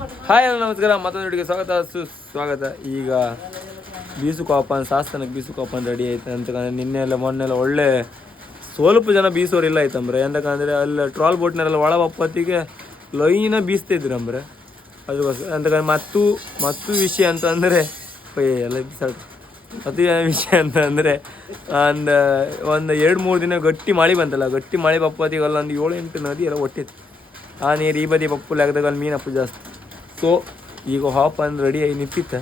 Hi ಎಲ್ಲ ನಮಸ್ಕಾರ, ಮತ್ತೊಂದು ವಿಡಿಯೋಗೆ ಸ್ವಾಗತ ಸುಸ್ವಾಗತ. ಈಗ ಬೀಸುಕೋಪನ್ ಶಾಸ್ತ್ರಕ್ಕೆ ಬೀಸುಕೋಪನ್ ರೆಡಿ ಆಯ್ತು ಅಂತಂದ್ರೆ ನಿನ್ನೆ ಮೊನ್ನೆಲ್ಲ ಒಳ್ಳೆ ಸ್ವಲ್ಪ ಜನ ಬೀಸೋರಿಲ್ಲ ಆಯ್ತಂಬ್ರೆ. ಎಂತಕಂದರೆ ಅಲ್ಲಿ ಟ್ರಾಲ್ ಬೋಟ್ನೆಲ್ಲ ಒಳ ಒಪ್ಪತ್ತಿಗೆ ಲೈನ ಬೀಸ್ತಿದ್ರು ಅಂಬ್ರೆ. ಅದಕ್ಕೋಸ್ಕರ ಅಂತಕಂದ್ರೆ ಮತ್ತು ವಿಷಯ ಅಂತಂದರೆ ಎಲ್ಲ ಮತ್ತು ವಿಷಯ ಅಂತಂದರೆ ಒಂದು 2-3 ದಿನ ಗಟ್ಟಿ ಮಳೆ ಬಂತಲ್ಲ. ಗಟ್ಟಿ ಮಳೆ ಬಪ್ಪತ್ತಿಗೆ ಅಲ್ಲೊಂದು 7-8 ನದಿ ಎಲ್ಲ ಒಟ್ಟಿತ್ತು. ಆ ನೀರು ಈ ಬದಿ ಪಪ್ಪು ಲೆಕ್ಕದಾಗ ಅಲ್ಲಿ ಮೀನಪ್ಪು ಜಾಸ್ತಿ. ಸೊ ಈಗ ಹಾಪ್ ಅಂದ್ರೆ ರೆಡಿ ಆಗಿ ನಿಂತಿತ್ತು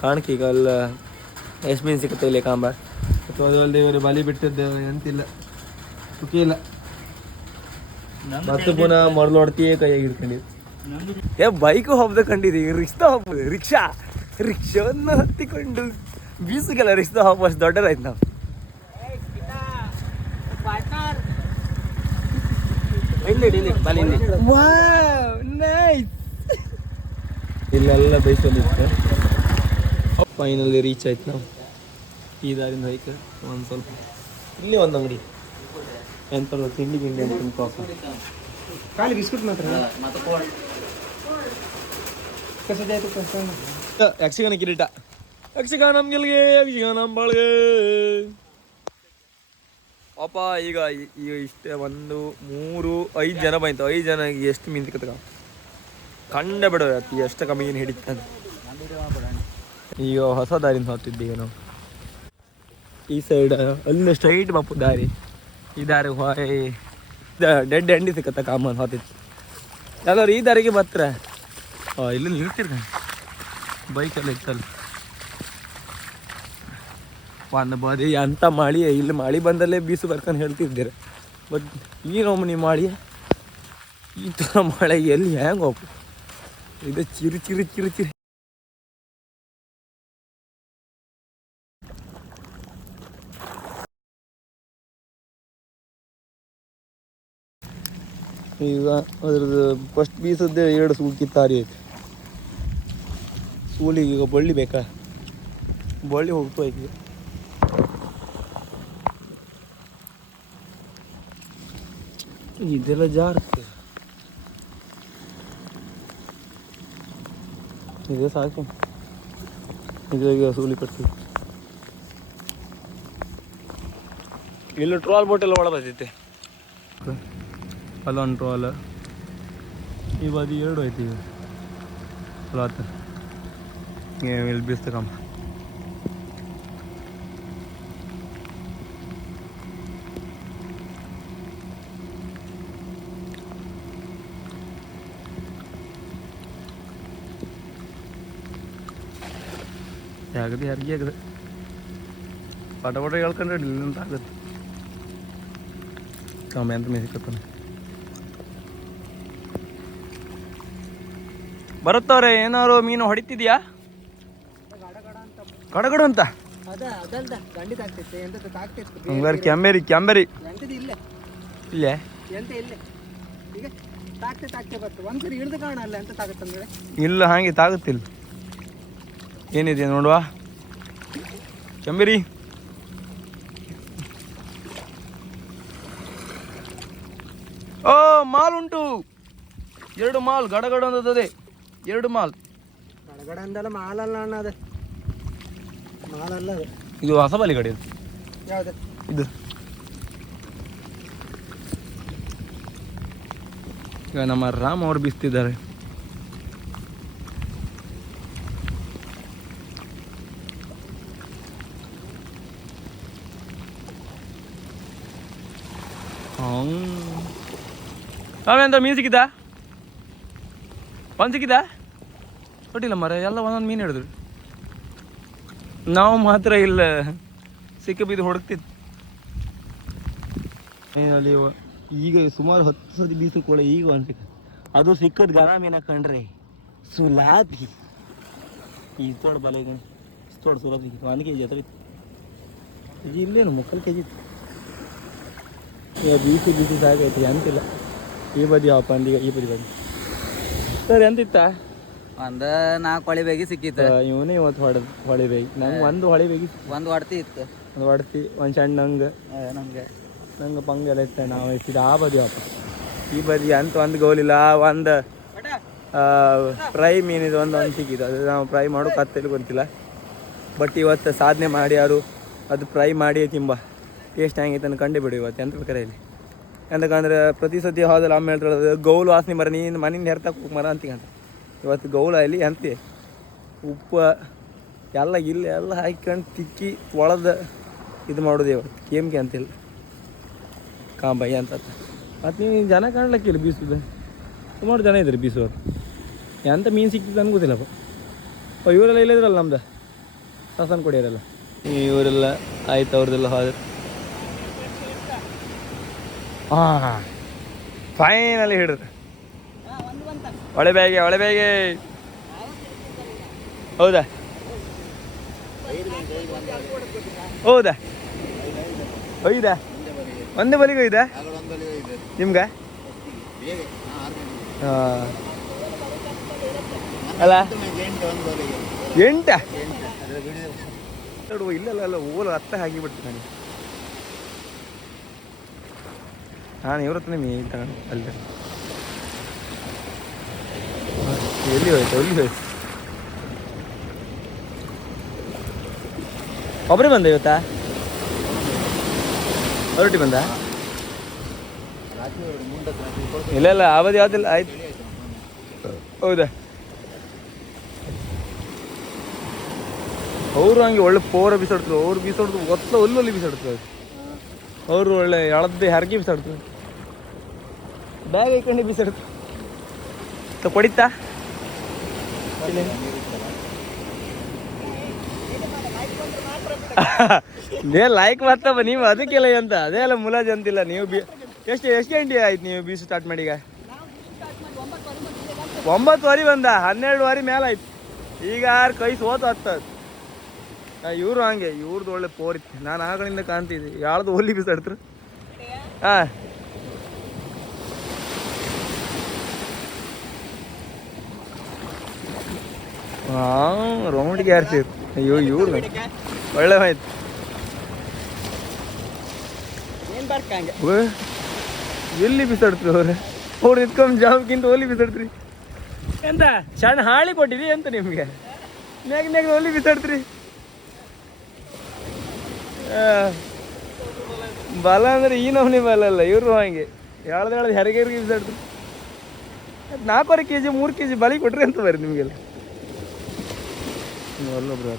ಕಾಣಕ್ಕೆ. ಈಗ ಅಲ್ಲ ಎಷ್ಟು ಮೀನು ಸಿಗುತ್ತೆ ಇಲ್ಲಿ ಕಾಂಬ ಅಥವಾ ಅದಲ್ಲದೆ ಇವರು ಬಲಿ ಬಿಟ್ಟದ್ದು ಎಂತಿಲ್ಲ ಸುಖಿ ಇಲ್ಲ. ಮತ್ತು ಪುನಃ ಮರಳೊಡ್ತಿಯೇ ಕೈಯಾಗಿ ಹಿಡ್ಕೊಂಡಿದ್ದು. ಬೈಕು ಹಬ್ಬದ ಕಂಡಿದ್ದು. ಈಗ ಹಬ್ಬದ ರಿಕ್ಷಾವನ್ನು ಹತ್ತಿಕೊಂಡು ಬೀಸುಗೆಲ್ಲ ಹಬ್ಬ ಅಷ್ಟು ದೊಡ್ಡದಾಯ್ತು ನಾವು. ಇಲ್ಲೆಲ್ಲ ಬೇಯಿಸೋದಿತ್ತು. ಫೈನಲ್ಲಿ ರೀಚ್ ಆಯ್ತು ನಾವು. ಈ ದಾರಿಂದ ಹೈಕ ಒಂದು ಸ್ವಲ್ಪ ಇಲ್ಲಿ ಒಂದು ಅಂಗಡಿ ಎಂತ ತಿಂಡಿ ಅಂತ ಕಾಫಿ ಖಾಲಿ ಬಿಸ್ಕುಟ್ ಮಾತ್ರ. ಯಕ್ಷಗಾನ ಕಿರೀಟ, ಯಕ್ಷಗಾನಂ ಗೆಲ್ಗೆ, ಯಕ್ಷಗಾನಂ ಬಾಳ್ಗೆ ಅಪ್ಪ. ಈಗ ಇಷ್ಟೇ 1 3 5 ಜನ ಬಂತು. 5 ಜನ ಎಷ್ಟು ಮೀನು ಸಿಕ್ಕತ್ತ ಕಂಡ ಬಿಡ ಎಷ್ಟು ಕಮ್ಮಿ ಮೀನು ಹಿಡಿತಾನೆ. ಈಗ ಹೊಸ ದಾರಿಯಿಂದ ಹೋಗ್ತಿದ್ದೀವಿ ನಾವು. ಈ ಸೈಡ್ ಅಲ್ಲಿ ಸ್ಟ್ರೈಟ್ ಬಾಪು ದಾರಿ. ಈ ದಾರಿ ಡೆಡ್ ಎಂಡಿ ಸಿಕ್ಕತ್ತ ಕಾಮನ್ ಹೋತಿತ್ತು. ಎಲ್ಲರೂ ಈ ದಾರಿಗೆ ಬರ್ತಾರೆ. ಇಲ್ಲಿ ನಿಲ್ತಿರ್ಕ ಬೈಕೆಲ್ಲ ಇತ್ತಲ್ಲ. ಒಂದು ಬದಿ ಅಂಥ ಮಳೆ, ಇಲ್ಲಿ ಮಳೆ ಬಂದಲ್ಲೇ ಬೀಸು ಬರ್ಕೊಂಡು ಹೇಳ್ತಿದ್ದೀರ. ಬಟ್ ಈ ನಮೂನಿ ಮಳೆ, ಈ ಥರ ಮಳೆ ಎಲ್ಲಿ ಹೆಂಗೆ ಹೋಗು. ಇದು ಚಿರಿ ಈಗ ಅದ್ರದ್ದು ಫಸ್ಟ್ ಬೀಸದ್ದೇ 2 ಸೂಲ್ ಕಿತ್ತಾರಿ ಐತಿ. ಸೂಲಿಗೆ ಈಗ ಬಳ್ಳಿ ಬೇಕಾ, ಬಳ್ಳಿ ಹೋಗ್ತು ಐತಿ. ಇದೆಲ್ಲ ಜಾರುತ್ತೆ. ಇದೇ ಸಾಕು. ಇದಾಗ ಸೂಲಿ ಕಟ್ತೀವಿ. ಇಲ್ಲಿ ಟ್ರಾಲ್ ಬೋಟ್ ಎಲ್ಲ ಒಳ ಬರ್ತೈತೆ. ಅಲ್ಲೊಂದು ಟ್ರಾಲ್, ಈ ಬಾದಿ 2 ಐತಿ. ಚಲೋ ಆತ. ಇಲ್ಲಿ ಬೀಸ್ತಕಮ್ಮ. ಯಾಗದೆ ಯಾರಿಗೆ ಆಗದೆ ಪಟ ಹೇಳ್ಕೊಂಡ್ರೆ ಇಲ್ಲಂತ ಆಗುತ್ತೆ. ಕಮ್ಮಿ ಅಂತ ಮೀನು ಸಿಕ್ಕತ್ತಾನೆ. ಬರುತ್ತವ್ರೆ ಏನಾರು ಮೀನು ಹೊಡಿತಿದ್ಯಾ? ಗಡಗಡು ಅಂತ ಕ್ಯಾಂಬೆರಿ ಇಲ್ಲೇ ಇಲ್ಲ, ಹಾಗೆ ತಾಗುತ್ತಿಲ್ಲ. ಏನಿದೆ ನೋಡುವ ಕೆಂಬೇರಿ. ಓ ಮಾಲ್ ಉಂಟು. 2 ಮಾಲ್ ಗಡಗಡ ಅಂತದೆ. 2 ಮಾಲ್ ಗಡಗಡ ಅಂದಲ್ಲ, ಮಾಲಲ್ಲ ಅಣ್ಣ. ಅದೇ ಮಾಲಲ್ಲ, ಇದು ಹೊಸ ಬಲಿ ಗಡಿ. ಯಾವ್ದು ಇದು? ಈಗ ನಮ್ಮ ರಾಮ್ ಅವ್ರು ಬೀಸ್ತಿದ್ದಾರೆ. ನಾವೆಂತ ಮೀನು ಸಿಕ್ಕಿದ್ದ? ಒಂದು ಸಿಕ್ಕಿದ್ದ? ಕೊಟ್ಟಿಲ್ಲ ಮರ. ಎಲ್ಲ ಒಂದೊಂದು ಮೀನು ಹಿಡಿದ್ರು. ನಾವು ಮಾತ್ರ ಇಲ್ಲ ಸಿಕ್ಕ ಬಿದ್ದು ಹುಡುಕ್ತಿತ್ತು. ಅಲ್ಲಿ ಈಗ ಸುಮಾರು 10 ಸತಿ ಬೀಸು ಕೂಡ ಈಗ ಒಂದು ಸಿಕ್ಕ. ಅದು ಸಿಕ್ಕದ ಗರ ಮೀನ ಕಂಡ್ರೆ ಸುಲಾಬಿ. ಈ ತೋಡ್ ಬಲೆ ತೋಡ್ ಸುಲಾಬಿ 1 kg ಅಥವಾ ಇಲ್ಲೇನು 3 kg ಇತ್ತು. ಬೀಸಿ ಸಾಕೈತಿ ಅಂತಿಲ್ಲ. ಈ ಬದಿ ಹಾಪಂದೀಗ ಈ ಬದಿ ಸರ್ ಎಂತಿತ್ತ? ಒಂದು 4 ಹೊಳಿ ಬೇಗಿ ಸಿಕ್ಕಿತ್ತು. ಇವನೇ ಇವತ್ತು ಹೊಳಿ ಬೇಗಿ. ನಂಗೆ ಒಂದು ಹೊಳಿ ಬೇಗಿ, ಒಂದು ಹೊಡ್ತಿ ಇತ್ತು. ಒಂದು ಹೊಡ್ತಿ, ಒಂದು ಸಣ್ಣ ನಂಗೆ ಪಂಗೆಲ್ಲ ಇತ್ತ. ನಾವು ಎಷ್ಟಿದ್ದು ಆ ಬದಿ ಹಾಪ. ಈ ಬದಿ ಅಂತ ಒಂದು ಗೋಲಿಲ್ಲ. ಒಂದು ಫ್ರೈ ಮೀನಿದು ಒಂದು ಸಿಕ್ಕಿದ್ದು, ಅದು ನಾವು ಫ್ರೈ ಮಾಡೋ ಕತ್ತಲ್ಲಿ ಗೊತ್ತಿಲ್ಲ. ಬಟ್ ಇವತ್ತು ಸಾಧನೆ ಮಾಡಿ ಯಾರು ಅದು ಫ್ರೈ ಮಾಡಿ ತಿಂಬ ಟೇಸ್ಟ್ ಹೆಂಗೈತೆ ಅಂತ ಕಂಡು ಬಿಡು ಇವತ್ತು ಎಂತ ಬೇಕಾರೆ ಇಲ್ಲಿ. ಎಂತಕ್ಕಂದ್ರೆ ಪ್ರತಿ ಸತಿ ಹೋದಲ್ಲಿ ಅಮ್ಮ ಹೇಳ್ತಾಳೆ ಗೌಲು ವಾಸನೆ ಮರ ನೀನು ಮನೆಯಿಂದ ಹೆರ್ತಕ್ಕೆ ಹೋಗಿ ಮರ ಅಂತೀಗಂತ. ಇವತ್ತು ಗೌಲ ಇಲ್ಲಿ ಅಂತೆ ಉಪ್ಪು ಎಲ್ಲ ಇಲ್ಲಿ ಎಲ್ಲ ಹಾಕ್ಕೊಂಡು ತಿಕ್ಕಿ ಒಳದ ಇದು ಮಾಡೋದು ಇವತ್ತು ಕೇಮ್ಗೆ ಅಂತಿಲ್ಲ ಕಾಂಬಯ್ಯ ಅಂತ. ಮತ್ತು ನೀವು ಜನ ಕಾಣ್ಲಿಕ್ಕಿಲ್ಲ ಬೀಸೋದು, ಸುಮಾರು ಜನ ಇದ್ರಿ ಬೀಸೋರು. ಎಂಥ ಮೀನು ಸಿಕ್ತಿತ್ತು ನನಗೆ ಗೊತ್ತಿಲ್ಲಪ್ಪ. ಇವರೆಲ್ಲ ಇಲ್ಲಿದ್ರಲ್ಲ ನಮ್ದು ಸಸನ ಕೊಡಿಯೋರೆಲ್ಲ, ಇವರೆಲ್ಲ ಆಯ್ತು ಅವ್ರದ್ದೆಲ್ಲ ಹೋದ್ರೆ. ಹಾಂ ಫೈನಲಿ ಹಿಡಿದ್ರು ಒಳೆ ಬ್ಯಾಗೆ ಹೌದಾ ಹೌದಾ ಒಯ್ದಾ ಒಂದೇ ಬಲಿಗೆ ಒಯ್ದಾ ನಿಮ್ಗೆ? ಹಾಂ ಅಲ್ಲ 8 ಇಲ್ಲಲ್ಲ ಓಲ ಹತ್ತ ಹಾಕಿಬಿಡ್ತೀನಿ ನಾನು ಇವ್ರ ಹತ್ರ ಮೀನು ತಗೊಂಡು ಅಲ್ಲಿ ಎಲ್ಲಿ ಹೋಯ್ತು ಒಬ್ಬರೇ ಬಂದ ಇವತ್ತಾ? ಹೊರಟಿ ಬಂದ? ಇಲ್ಲ ಅವಧಿ ಯಾವುದಿಲ್ಲ ಆಯ್ತು. ಹೌದಾ? ಅವರು ಹಂಗೆ ಒಳ್ಳೆ ಪೋರ ಬಿಸಾಡ್ತರು, ಅವ್ರು ಬಿಸಾಡ್ತು ಒತ್ತಲ ಒಲ್ಲೊಲ್ಲಿ ಬಿಸಾಡ್ತರು. ಅವರು ಒಳ್ಳೆ ಎಳದ್ದೆ ಹರಗಿ ಬಿಸಾಡ್ತರು, ಬ್ಯಾಗ್ ಐಕೊಂಡು ಬಿಸಾಡ್ತು ಕೊಡಿತಾ. ನೇ ಲೈಕ್ ಬರ್ತಪ್ಪ ನೀವು ಅದಕ್ಕೆಲ್ಲ ಅಂತ ಅದೇ ಎಲ್ಲ ಮುಲಾಜ್ ಅಂತಿಲ್ಲ. ನೀವು ಎಷ್ಟು ಗಂಟೆ ಆಯ್ತು ನೀವು ಬೀಸು ಸ್ಟಾರ್ಟ್ ಮಾಡಿ? ಈಗ 9:15 ಬಂದ, 12:15 ಮೇಲೆ ಆಯ್ತು. ಈಗ ಯಾರು ಕೈ ಸೋತು ಹತ್ತದು. ಇವರು ಹಂಗೆ ಇವ್ರದ್ದು ಒಳ್ಳೆ ಪೋರ್ ಇತ್ತು. ನಾನು ಆಗಳಿಂದ ಕಾಣ್ತಿದ್ದೆ ಯಾವ್ದು ಒಲ್ಲಿ ಬಿಸಾಡ್ತರು. ಹಾಂ ರೌಂಡಿಗೆ ಯಾರ್ತೀವಿ. ಅಯ್ಯೋ ಇವ್ರು ಒಳ್ಳೆ ಆಯ್ತು. ಎಲ್ಲಿ ಬಿಸಾಡ್ತ್ರಿ ಅವ್ರು ನಿತ್ಕೊಂಡ್ ಜಾಬ್ಗಿಂತ ಒಲಿ ಬಿಸಾಡ್ತ್ರಿ. ಎಂತ ಸಣ್ಣ ಹಾಳಿ ಕೊಟ್ಟಿರಿ ಅಂತ ನಿಮ್ಗೆ ಮ್ಯಾಗ ಒಲಿ ಬಿಸಾಡ್ತ್ರಿ. ಬಲ ಅಂದ್ರೆ ಈ ನವನಿ ಬಲ ಅಲ್ಲ, ಇವರು ಹಂಗೆ ಹೇಳ್ದು ಹೆರಿಗೆ ಬಿಸಾಡ್ತ್ರಿ. 4 kg 3 kg ಬಲಿ ಕೊಟ್ರಿ ಅಂತ ಬರ್ರಿ ನಿಮ್ಗೆಲ್ಲ. ಒಲ್ಲೊಬ್ರು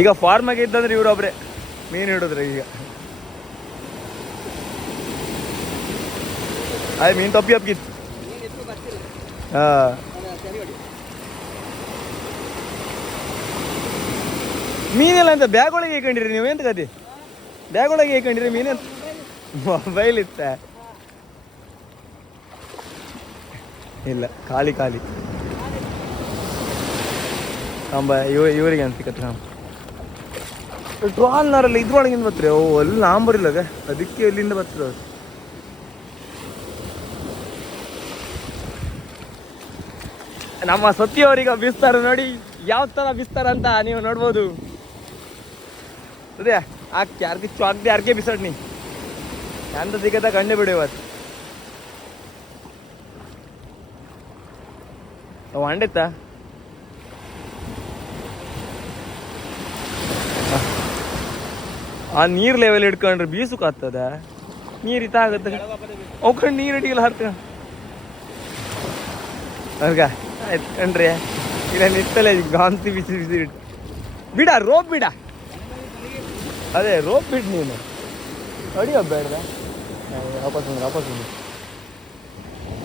ಈಗ ಫಾರ್ಮಾಗೆ ಇದ್ದಂದ್ರೆ ಇವ್ರೊಬ್ರೆ ಮೀನು ಹಿಡಿದ್ರೆ. ಈಗ ಆಯ್ ಮೀನು ತಪ್ಪಿತ್ತು. ಹಾಂ ಮೀನೆಲ್ಲ ಅಂತ ಬ್ಯಾಗ್ ಒಳಗೆ ಹೇಕೊಂಡಿರಿ ನೀವು? ಎಂತ ಕತೆ ಬ್ಯಾಗ್ ಒಳಗೆ ಹೇಕೊಂಡಿರಿ ಮೀನು? ಮೊಬೈಲ್ ಇತ್ತ? ಇಲ್ಲ, ಖಾಲಿ ಅಂಬ ಇವರಿಗೆ ಅನ್ಸಿಕತ್ರ ಟ್ರಾಲ್ನಾರಲ್ಲ ಇದ್ರೊಳಗಿಂದ ಬರ್ತೀರಿ. ಅಲ್ಲಿ ನಾಂಬರಿಲ್ಲಗ ಅದಕ್ಕೆ ಎಲ್ಲಿಂದ ಬರ್ತೀರ ಅವ್ರು. ನಮ್ಮ ಸತ್ಯವರಿಗೆ ಬೀಸ್ತಾರ ನೋಡಿ, ಯಾವ ಥರ ಬೀಸ್ತಾರ ಅಂತ ನೀವು ನೋಡ್ಬೋದು. ಅದೇ ಹಾಕಿ ಯಾರಿಗೆ ಬಿಸಾಡ್ ನೀ ಎಂತ ಸಿಗತ್ತ ಕಂಡು ಬಿಡು. ಇವತ್ತು ಅವು ಅಂಡಿತ್ತ ಆ ನೀರು ಲೆವೆಲ್ ಹಿಡ್ಕೊಂಡ್ರೆ ಬೀಸುಕಾಗ್ತದ. ನೀರು ಇತ್ತಾಗತ್ತೆ ಅವ್ಕಂಡು ನೀರು ಅಡಿಗೆಲ್ಲ ಹರ್ತ ಅವ್ಗ ಆಯ್ತು ಕಣ್ರಿ. ಇಲ್ಲ ನಿಟ್ಟಲೆ ಗಾಂತಿ ಬಿಸಿ ಇಟ್ಟು ಬಿಡ, ರೋಪ್ ಬಿಡ. ಅದೇ ರೋಪ್ ಬಿಟ್ಟು ನೀನು ಅಡಿ ಬೇಡ. ವಾಪಸ್ ಬಂದು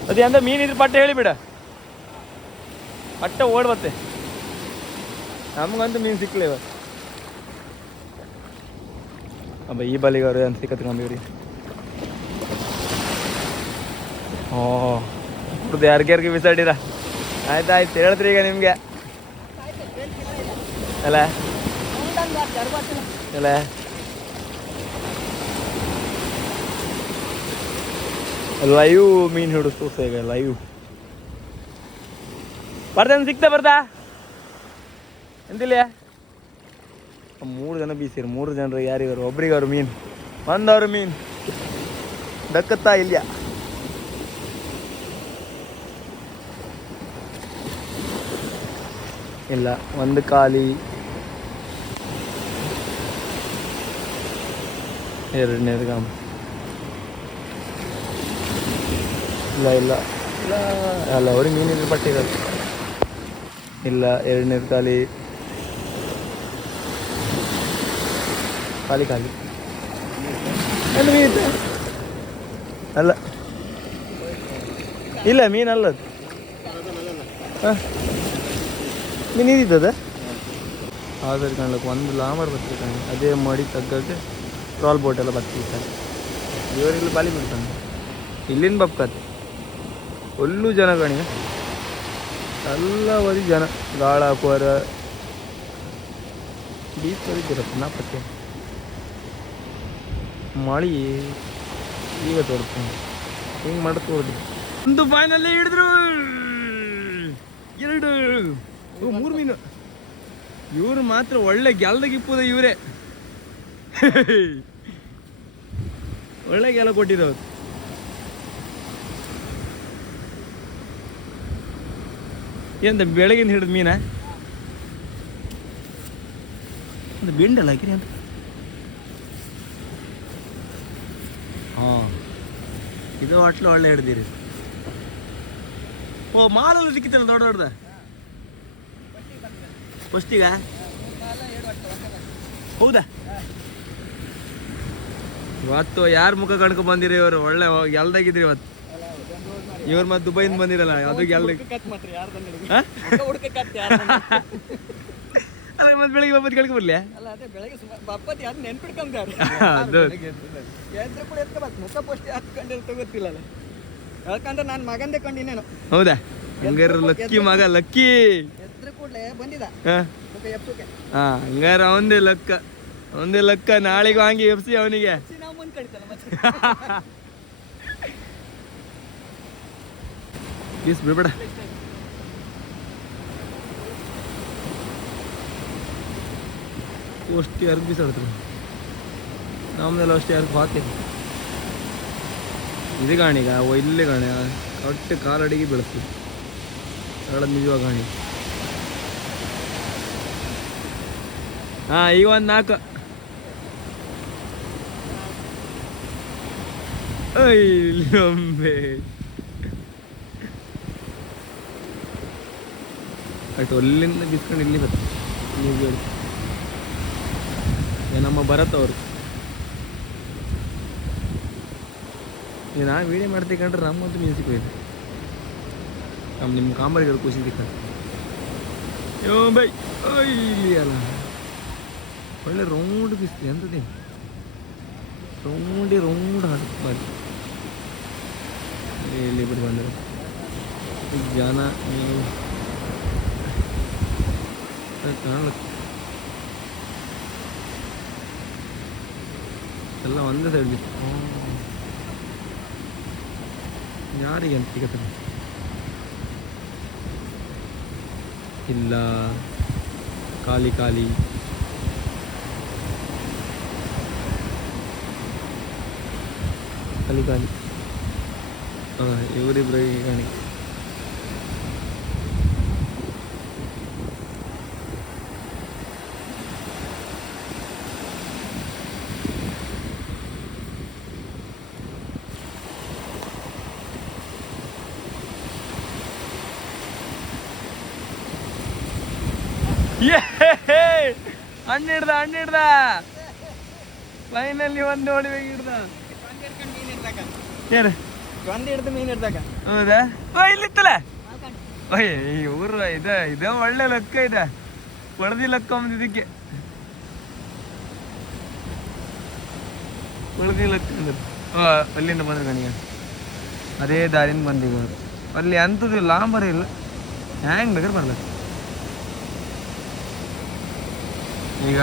ಅದೇ ಅಂದ ಮೀನಿದ್ರೆ ಪಟ್ಟೆ ಹೇಳಿಬಿಡ, ಪಟ್ಟೆ ಓಡ್ಬತ್ತೆ. ನಮಗಂತೂ ಮೀನು ಸಿಕ್ಕಲಿವ. ಅಬ್ಬ ಈ ಬಲಿಗೆ ಅವ್ರು ಅಂತ ಸಿಕ್ಕತ್ಕೊಂಬಿವ್ರಿ. ಹುಡ್ದು ಯಾರಿಗೆ ಬಿಸಾಡಿರ. ಆಯ್ತಾಯ್ತು ಹೇಳಿದ್ರಿ ಈಗ ನಿಮ್ಗೆ ಅಲ್ಲ ಅಲ್ಲ. ಲೈವ್ ಮೀನು ಹಿಡಿದು ತೋರ್ಸ ಈಗ ಲೈವ್ ಬರ್ತಾನೆ. ಸಿಕ್ತಾ ಬರ್ತಾ ಎಂತಿಲ್ಲ 3 ಜನ ಬೀಸಿರು, 3 ಜನರು ಯಾರಿಗಾರು ಒಬ್ರಿಗಾರು ಮೀನು, ಒಂದವರು ಮೀನು ದಕ್ಕತ್ತಾ ಇಲ್ಲ. ಇಲ್ಲ, ಒಂದು ಖಾಲಿ, ಎರಡನೇದು ಗಾಮ. ಇಲ್ಲ ಇಲ್ಲ ಇಲ್ಲ ಅಲ್ಲ, ಅವ್ರಿಗೆ ಮೀನಿದ್ರೆ ಪಟ್ಟಿರೋದು. ಇಲ್ಲ, ಎರಡನೇದು ಖಾಲಿ ಖಾಲಿ ಖಾಲಿ. ಅಲ್ಲಿ ಮೀನಿದೆ ಅಲ್ಲ, ಇಲ್ಲ ಮೀನಲ್ಲದು. ಹಾಂ, ಮೀನು ಇದ್ದಿದ್ದದ ಆಧಾರ್ ಕಾಣ್ಲಿಕ್ಕೆ ಒಂದು ಲಾಮರ್ ಬರ್ತಿರ್ತಾನೆ, ಅದೇ ಮಾಡಿ ತಗ್ಗಕ್ಕೆ ಟ್ರಾಲ್ ಬೋಟ್ ಎಲ್ಲ ಬರ್ತಿರ್ತಾರೆ. ಇವರಿಲ್ಲಿ ಬಾಲಿ ಬಿಡ್ತಾನೆ. ಇಲ್ಲಿಂದ ಬಪ್ಕತ್ತೆ ಒಲ್ಲು ಜನ ಕಣಿ, ಎಲ್ಲ ಓದಿ ಜನ ಗಾಳ ಹಾಕುವರ ಬೀಚ್ ಬರೀತಿರತ್ತೆ ನಾ ಪತ್ತೆ ಮಳಿ ಈಗ ತೋರಿಸ್ತಾನೆ ಹಿಂಗೆ ಮಾಡಿ ತೋರಿದ್ರಿ. ಒಂದು ಫೈನಲ್ಲಿ ಹಿಡಿದ್ರು, 2 3 ಮೀನು. ಇವರು ಮಾತ್ರ ಒಳ್ಳೆ ಗೆಲ್ದಾಗಿಪ್ಪುದ ಇವರೇ, ಒಳ್ಳೆ ಗೆಲ ಕೊಟ್ಟಿದ್ದವ್ರು. ಎಂತ ಬೆಳಗಿಂದ ಹಿಡಿದು ಮೀನ ಒಂದು ಬೆಂಡಲ್ಲ ಹಾಕಿರಿ ಅಂತ. ಹಾಂ, ಇದು ಅಟ್ಲು ಒಳ್ಳೆ ಹಿಡ್ದಿರಿ. ಓ, ಮಾಲೆಲ್ಲ ಸಿಕ್ಕಿತ್ತಲ್ಲ ದೊಡ್ಡ ದೊಡ್ಡದ ಫಸ್ಟಿಗ. ಹೌದಾ? ಇವತ್ತು ಯಾರ ಮುಖ ಕಣ್ಕೊಂಡು ಬಂದಿರಿ ಇವರು? ಒಳ್ಳೆ ಗೆಲ್ದಾಗಿದ್ರಿ ಇವತ್ತು. ಇವ್ರು ಮತ್ತೆ ದುಬೈಯಿಂದ ಬಂದಿರಲ್ಲ, ಅದು ಗೆಲ್ದಾಗ. ಅಲ್ಲ, ಮತ್ತೆ ಬೆಳಿಗ್ಗೆ ಒಬ್ಬತ್ತು ಕಳ್ಕೊ ಬರ್ಲಿ. ಯಾಕಂದ್ರೆ ನಾನು ಮಗಂದೇ ಕಂಡಿನೇನು. ಹೌದಾ? ಹಂಗಾರ ಲಕ್ಕಿ ಮಗ, ಲಕ್ಕಿ ಬಂದಿದ. ಹಾ, ಹಂಗಾರ ಅವಂದೇ ಲಕ್ಕ, ಅವಂದೇ ಲಕ್ಕ. ನಾಳೆಗೂ ಹಂಗೆ ಎಫ್ಸಿ ಅವನಿಗೆ. ಪ್ಲೀಸ್ ಬಿಡ್ಬೇಡ. ಅಷ್ಟು ಯಾರು ಬೀಸಾಡ್ತಾರೆ, ನಮ್ದೆಲ್ಲ ಅಷ್ಟು ಯಾರು ಬಾತೀನಿ. ಇದು ಗಾಣಿಗ ಇಲ್ಲೇ ಗಾಣಿ ಒಟ್ಟು ಕಾಲಡಿಗೆ ಬೆಳೆಸ್ತೀವಿ. ಹೇಳೋದು ನಿಜವಾಗ ಗಾಣಿ. ಹಾಂ, ಈಗ ಒಂದು 4. ಒಮ್ಮೆ ಆಯ್ತು, ಅಲ್ಲಿಂದ ಬಿಸ್ಕೊಂಡು ಇಲ್ಲಿ ಬರ್ತದೆ ನೀವು. ನಮ್ಮ ಭರತ್ ಅವರು ನಾ ವೀಡಿಯೋ ಮಾಡ್ತಿಕೊಂಡ್ರೆ ನಮ್ಮಂತೂ ಮ್ಯೂಸಿಕ್ ಹೋಯ್ತು. ನಿಮ್ಮ ಕಾಂಬರಿಗಳು ಖುಷಿ ಸಿಕ್ಕ ಬೈ. ಇಲ್ಲಿ ಅಲ್ಲ, ಒಳ್ಳೆ ರೌಂಡ್ ಬಿಸ್ತಿ ಅಂತದೇ, ರೌಂಡ್ ಹಾಡುತ್ತೆ ಬಾರಿ. ಇಲ್ಲಿ ಬಿಟ್ಟು ಬಂದರೆ ಜನ ನೀವು ಕಾಣುತ್ತೆ ಎಲ್ಲ ಒಂದೇ ಸೈಡ್ ಬಿತ್ತು. ಯಾರಿಗೆ ಅಂತ ಸಿಗತ್ತೆ? ಇಲ್ಲ, ಖಾಲಿ ಖಾಲಿ. ಖಾಲಿ ಖಾಲಿ. ಹಾಂ, ಇವರಿಬ್ಬರಿಗೆ ಕಾಣಿ. ಹಣ್ಣು ಹಿಡ್ದ ಫೈನಲ್ಲಿ ಒಂದು ಹೊಡಿಬೇಕು. ಹಿಡ್ದ ಯಾರು? ಒಂದು ಹಿಡ್ದು ಮೀನು ಹಿಡ್ದಾಗ. ಹೌದಾ? ಇಲ್ಲಿತ್ತಲ್ಲ. ಊರು ಇದು ಒಳ್ಳೆ ಲೆಕ್ಕ ಇದೆ, ಹೊಡೆದಿ ಲೆಕ್ಕ ಇದಕ್ಕೆ ಹೊಡೆದಿ ಲೆಕ್ಕ ಅಂದ್ರೆ. ಅಲ್ಲಿಂದ ಬಂದ್ರೆ ಕಣಿಗೆ ಅದೇ ದಾರಿಯಿಂದ ಬಂದಿಗ ಅಲ್ಲಿ ಅಂಥದ್ದು ಲಾಂಬರ ಇಲ್ಲ, ಹ್ಯಾಂಗೆ ಬೇಕಾದ್ರೆ ಬರ್ಲಕ್ಕ. ಈಗ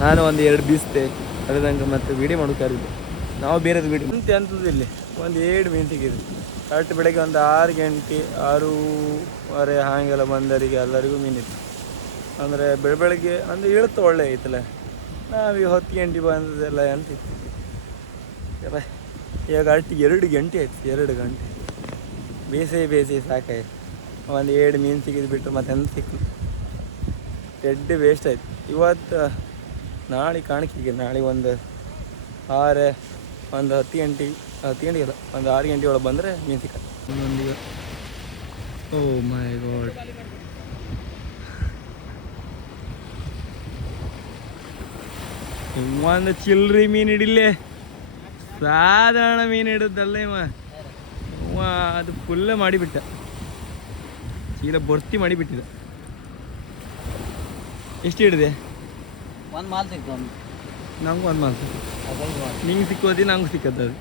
ನಾನು ಒಂದು 2 ಬೀಸ್ತೆ ಅದಂಗೆ ಮತ್ತೆ ವೀಡಿಯೋ ಮಾಡೋಕ್ಕಾರಿದ್ದೆ. ನಾವು ಬೇರೆದು ವೀಡಿಯೋ ಅಂಥದ್ದು ಇಲ್ಲಿ ಒಂದು 7 ಮೀನು ಸಿಕ್ಕಿದೆ. ಕರೆಕ್ಟ್ ಬೆಳಗ್ಗೆ ಒಂದು 6 ಗಂಟೆ 6:30 ಹಾಗೆಲ್ಲ ಬಂದವರಿಗೆ ಎಲ್ಲರಿಗೂ ಮೀನಿತ್ತು. ಅಂದರೆ ಬೆಳಗ್ಗೆ ಅಂದರೆ ಇಳುತ್ತೆ ಒಳ್ಳೆ ಐತಲ್ಲ. ನಾವು ಈ 10 ಗಂಟೆ ಬಂದದೆಲ್ಲ ಅಂತ ಈಗ ಅಟ್ಟಿಗೆ 2 ಗಂಟೆ ಆಯ್ತು. 2 ಗಂಟೆ ಬೇಸಿ ಸಾಕಾಯ್ತು. ಒಂದು 7 ಮೀನು ಸಿಕ್ಕಿದ್ದು ಬಿಟ್ಟರೆ ಮತ್ತೆ ಎಂತ ಸಿಕ್ಕು ಎಡ್ಡೆ ವೇಸ್ಟ್ ಆಯ್ತು. ಇವತ್ತು ನಾಳೆ ಕಾಣಿಕೆಗೆ ನಾಳೆ ಒಂದು 10 ಗಂಟೆ 10 ಗಂಟೆಗೆ ಇಲ್ಲ, ಒಂದು 6 ಗಂಟೆ ಒಳಗೆ ಬಂದರೆ ಮೀನು ಸಿಕ್ಕ. ಇನ್ನೊಂದಿಗೆ ಓ ಮೈ ಗಾಡ್, ಒಂದು ಚಿಲ್ಲರಿ ಮೀನು ಹಿಡಿಲೇ, ಸಾಧಾರಣ ಮೀನು ಹಿಡಿದಲ್ಲ ಇವ ಅದು ಫುಲ್ಲೇ ಮಾಡಿಬಿಟ್ಟ, ಚೀಲ ಭರ್ತಿ ಮಾಡಿಬಿಟ್ಟಿದ. ಎಷ್ಟು ಹಿಡಿದೆ? ಒಂದು ಮಾಲ್ ಸಿಕ್ತು. ನಂಗೂ ಒಂದು ಮಾಲ್ ಸಿಕ್ಕು, ನಿಂಗೆ ಸಿಕ್ಕೋದಿ ನಂಗೂ ಸಿಕ್ಕದ ಅದು.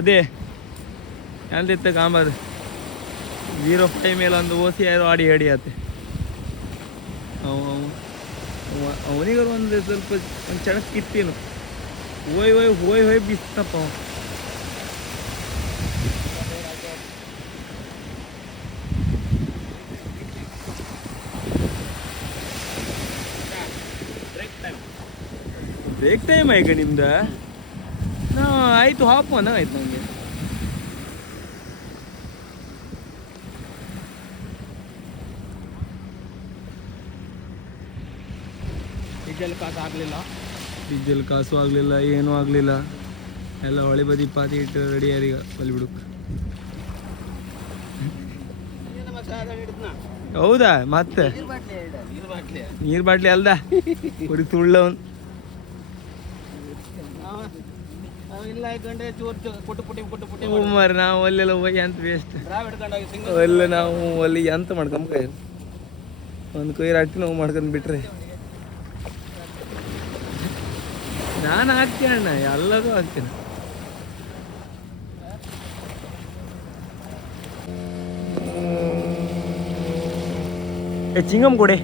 ಅದೇ ಎಲ್ದಿತ್ತ ಕಾಂಬದು 05 ಮೇಲೆ ಒಂದು ಓಸಿ ಯಾರು ಆಡಿ ಆತೆ. ಅವನಿಗೂ ಒಂದು ಸ್ವಲ್ಪ ಒಂದು ಚಣಕ್ ಕಿತ್ತೇನು ಹೋಯ್ ಬಿಸ್ತಪ್ಪ ಅವ. ಬ್ರೇಕ್ ಟೈಮ್ ಈಗ ನಿಮ್ದು? ಆಯಿತು ಹಾಪು ಆಯ್ತು ನನಗೆ. ಡೀಸೆಲ್ ಕಾಸು ಆಗಲಿಲ್ಲ, ಏನೂ ಆಗಲಿಲ್ಲ. ಎಲ್ಲ ಹೊಳೆ ಬದಿ ಪಾತಿ ಇಟ್ಟು ರೆಡಿ ಯಾರೀಗ ಅಲ್ಲಿ ಬಿಡುಕ್ಕೆ. ಹೌದಾ? ಮತ್ತೆ ನೀರು ಬಾಟ್ಲಿ ಅಲ್ದ ಕುಡಿ ತುಳ್ಳವನ್ ನಾವು ಅಲ್ಲೆಲ್ಲ ಹೋಗಿ ಅಂತ ವೇಸ್ಟ್. ಅಲ್ಲ ನಾವು ಅಲ್ಲಿ ಎಂತ ಮಾಡ್ಕೊಂಬ ಒಂದು ಕೊಯ್ರು ಅಟ್ಟಿ ನಾವು ಮಾಡ್ಕೊಂಡ್ ಬಿಟ್ರೆ ನಾನು ಹಾಕ್ತೀನಿ ಅಣ್ಣ, ಎಲ್ಲದೂ ಹಾಕ್ತೀನಿ. ಚಿಂಗಮ್ ಕೊಡೆ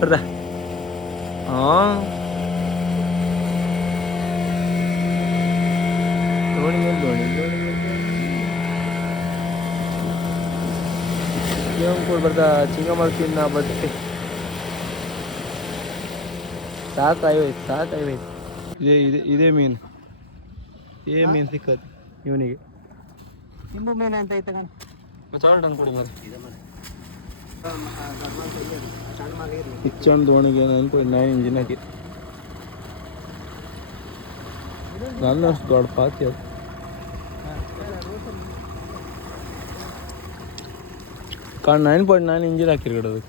ಬರ್ದ. ಹಾಂ ಚಿಂಗಮ್ ಕೊಡ್ ಬರ್ದ. ಚಿಂಗಮ್ ತಿನ್ನ ಬಟ್ಟೆ ಸಾಕಾಯ್ತು. ಇದೇ ಮೀನು ಸಿಕ್ಕದು ಇವನಿಗೆ. ನಿಂಬು ಮೀನು ಅಂತ ಐತೆ ತಂದು ಕೊಡಿ ಮಾರೆ. ಇಚ್ಚೊಂದು ದೋಣಿಗೆ 9.9 ಇಂಜಿನ್ ಹಾಕಿ ನನ್ನಷ್ಟು ದೊಡ್ಡ ಪಾತಿ ಅದು. ಕಾರಣ 9.9 ಇಂಜಿನ್ ಹಾಕಿರಿ ಅದು.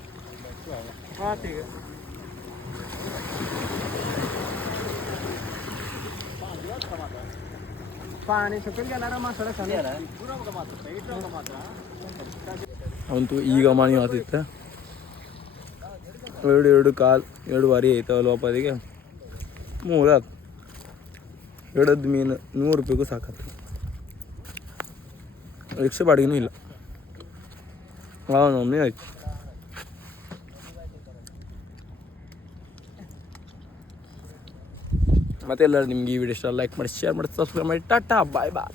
ಅವಂತೂ ಈಗ ಮಾನಿ ಆತಿತ್ತ. 2 ಕಾಲು 2 ವಾರಿ ಐತವ ಲೋಪದಿಗೆ 3 ಆತು. ಹಿಡದ ಮೀನು 100 ರೂಪಾಯಿಗೂ ಸಾಕತ್ತು. ರಿಕ್ಷಾ ಬಾಡಿಗೆನೂ ಇಲ್ಲ. ನಮ್ಮನೆ ಆಯ್ತು. ಮತ್ತೆ ಎಲ್ಲರೂ ನಿಮ್ಗೆ ಈ ವಿಡಿಯೋ ಇಷ್ಟ ಲೈಕ್ ಮಾಡಿ, ಶೇರ್ ಮಾಡಿ, ಸಬ್ಸ್ಕ್ರೈಬ್ ಮಾಡಿ. ಟಾಟಾ ಬಾಯ್ ಬಾಯ್.